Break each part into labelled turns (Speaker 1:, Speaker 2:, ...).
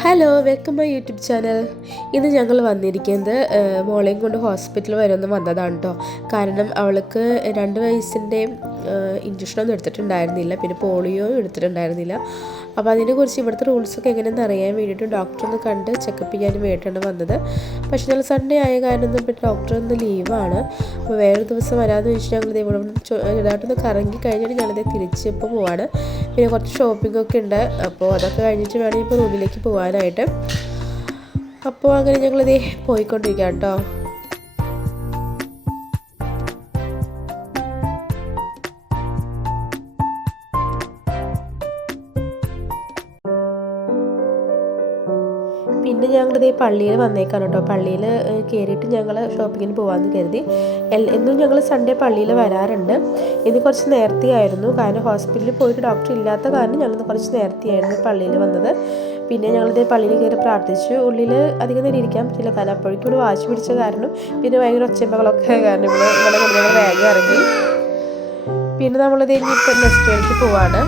Speaker 1: Hello welcome my YouTube channel ഇന്ന് ഞങ്ങൾ വന്നിരിക്കുന്നത് മോളെയും കൊണ്ട് ഹോസ്പിറ്റൽ വരെ ഒന്ന് വന്നതാണ് കേട്ടോ കാരണം അവൾക്ക് രണ്ട് വയസ്സിന്റെ ഇഞ്ചക്ഷനൊന്നും എടുത്തിട്ടുണ്ടായിരുന്നില്ല. പിന്നെ പോളിയോ എടുത്തിട്ടുണ്ടായിരുന്നില്ല. അപ്പോൾ അതിനെക്കുറിച്ച് ഇവിടുത്തെ റൂൾസൊക്കെ എങ്ങനെയെന്ന് അറിയാൻ വേണ്ടിയിട്ട് ഡോക്ടറൊന്ന് കണ്ട് ചെക്കപ്പ് ചെയ്യാൻ വേണ്ടിയിട്ടാണ് വന്നത്. പക്ഷേ നല്ല സൺഡേ ആയ കാരണം പിന്നെ ഡോക്ടർ ഒന്ന് ലീവാണ് അപ്പോൾ വേറൊരു ദിവസം വരാമെന്ന് വെച്ച് ഞങ്ങൾ ഇവിടെ ഇതായിട്ടൊന്ന് കറങ്ങി കഴിഞ്ഞിട്ട് ഞങ്ങളിത് തിരിച്ച് ഇപ്പോൾ പോവാണ്. പിന്നെ കുറച്ച് ഷോപ്പിംഗ് ഒക്കെ ഉണ്ട്. അപ്പോൾ അതൊക്കെ കഴിഞ്ഞിട്ട് വേണം ഇപ്പോൾ റൂമിലേക്ക് പോകാനായിട്ട് അപ്പോൾ അങ്ങനെ ഞങ്ങളിതേ പോയിക്കൊണ്ടിരിക്കാം കേട്ടോ പിന്നെ ഞങ്ങളിത് പള്ളിയിൽ വന്നേക്കാണ് കേട്ടോ. പള്ളിയിൽ കയറിയിട്ട് ഞങ്ങൾ ഷോപ്പിങ്ങിന് പോകാമെന്ന് കരുതി. എന്നും ഞങ്ങൾ സൺഡേ പള്ളിയിൽ വരാറുണ്ട്. ഇത് കുറച്ച് നേരത്തെ ആയിരുന്നു കാരണം ഹോസ്പിറ്റലിൽ പോയിട്ട് ഡോക്ടർ ഇല്ലാത്ത കാരണം ഞങ്ങൾ കുറച്ച് നേരത്തെ ആയിരുന്നു പള്ളിയിൽ വന്നത്. പിന്നെ ഞങ്ങളിത് പള്ളിയിൽ കയറി പ്രാർത്ഥിച്ചു. ഉള്ളിൽ അധികം നേരം ഇരിക്കാൻ പറ്റില്ല. കാരണം അപ്പോഴേക്കും ഇവിടെ വാശി പിടിച്ച കാരണം പിന്നെ ഭയങ്കര ഒച്ചമ്പകളൊക്കെ കാരണം ഇവിടെ ഇവിടെ ഞങ്ങൾ വേഗം ഇറങ്ങി. പിന്നെ നമ്മളിത് ഇനിയിപ്പോൾ നെക്സ്റ്റ് പോവാണ്.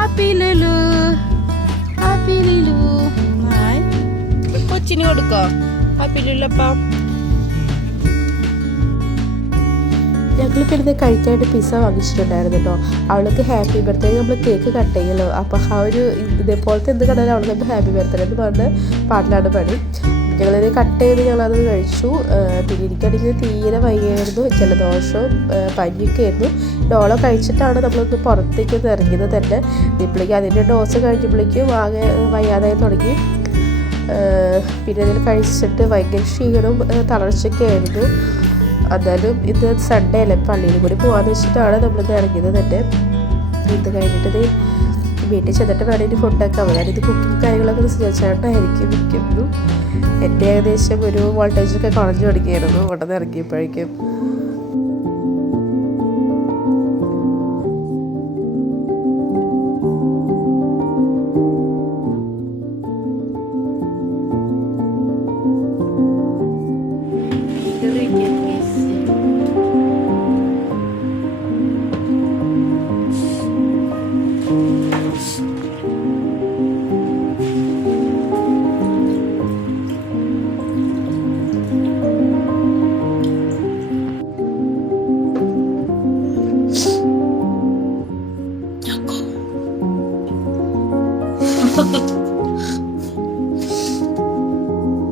Speaker 1: Happy Happy Lulu. ഹായ് കൊച്ചിന് കൊടുക്കോ? ഹാപ്പി ലുലപ്പാ ഞങ്ങളിപ്പോൾ ഇരുന്ന് കഴിക്കാനായിട്ട് പിസ്സ വാങ്ങിച്ചിട്ടുണ്ടായിരുന്നു കേട്ടോ അവൾക്ക് ഹാപ്പി ബർത്ത്ഡേ നമ്മൾ കേക്ക് കട്ട് ചെയ്യലോ. അപ്പോൾ ആ ഒരു ഇതേപോലത്തെ എന്ത് കണ്ടാലും അവൾക്ക് ഹാപ്പി ബർത്ത്ഡേ എന്ന് പറഞ്ഞ് പാട്ടിലാണ് പണി ഞങ്ങളിത് കട്ട് ചെയ്ത് ഞങ്ങളത് കഴിച്ചു. പിന്നെ എനിക്കാണെങ്കിൽ തീരെ വയ്യായിരുന്നു. ജലദോഷവും പനിയൊക്കെ ആയിരുന്നു. ഡോളോ കഴിച്ചിട്ടാണ് നമ്മളൊന്ന് പുറത്തേക്ക് ഇറങ്ങിയത് തന്നെ. ഇപ്പോഴേക്കും അതിന്റെ ഡോസ് കഴിഞ്ഞപ്പോഴേക്കും ആകെ വയ്യാതായി തുടങ്ങി. പിന്നെ അതിൽ കഴിച്ചിട്ട് ഭയങ്കര ക്ഷീണവും തളർച്ചയൊക്കെ ആയിരുന്നു. എന്നാലും ഇത് സൺഡേ അല്ലേ? പള്ളിയിൽ കൂടി പോകാമെന്ന് വെച്ചിട്ടാണ് നമ്മളിത് ഇറങ്ങിയത് തന്നെ. ഇത് കഴിഞ്ഞിട്ട് വീട്ടിൽ ചെന്നിട്ട് വേണം ഇനി ഫുഡൊക്കെ ആവും. ഇത് കുക്കിംഗ് കാര്യങ്ങളൊക്കെ ചേട്ടായിരിക്കും മിക്കുന്നു എന്റെ ഏകദേശം ഒരു വോൾട്ടേജൊക്കെ കുറഞ്ഞു തുടങ്ങിയായിരുന്നു ഉടനെ ഇറങ്ങിയപ്പോഴേക്കും.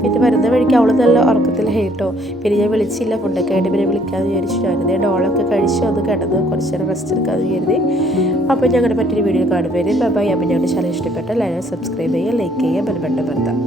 Speaker 1: പിന്നെ വരുന്ന വഴിക്ക് അവൾ നല്ല ഉറക്കത്തിലായി കേട്ടോ പിന്നെ ഞാൻ വിളിച്ചില്ല ഫുഡൊക്കെ ആയിട്ട് പിന്നെ വിളിക്കാമെന്ന് വിചാരിച്ചു ഞാനിത് ഡോളൊക്കെ കഴിച്ചു ഒന്ന് കിടന്ന് കുറച്ച് നേരം റെസ്റ്റ് എടുക്കാമെന്ന് കരുതി. അപ്പോൾ ഞങ്ങളുടെ മറ്റൊരു വീഡിയോ കാണുമ്പോൾ ബൈ അപ്പോൾ ഞങ്ങളുടെ ചാനൽ ഇഷ്ടപ്പെട്ട സബ്സ്ക്രൈബ് ചെയ്യുക ലൈക്ക് ചെയ്യുക ബെൽബട്ടൻ ബർത്താം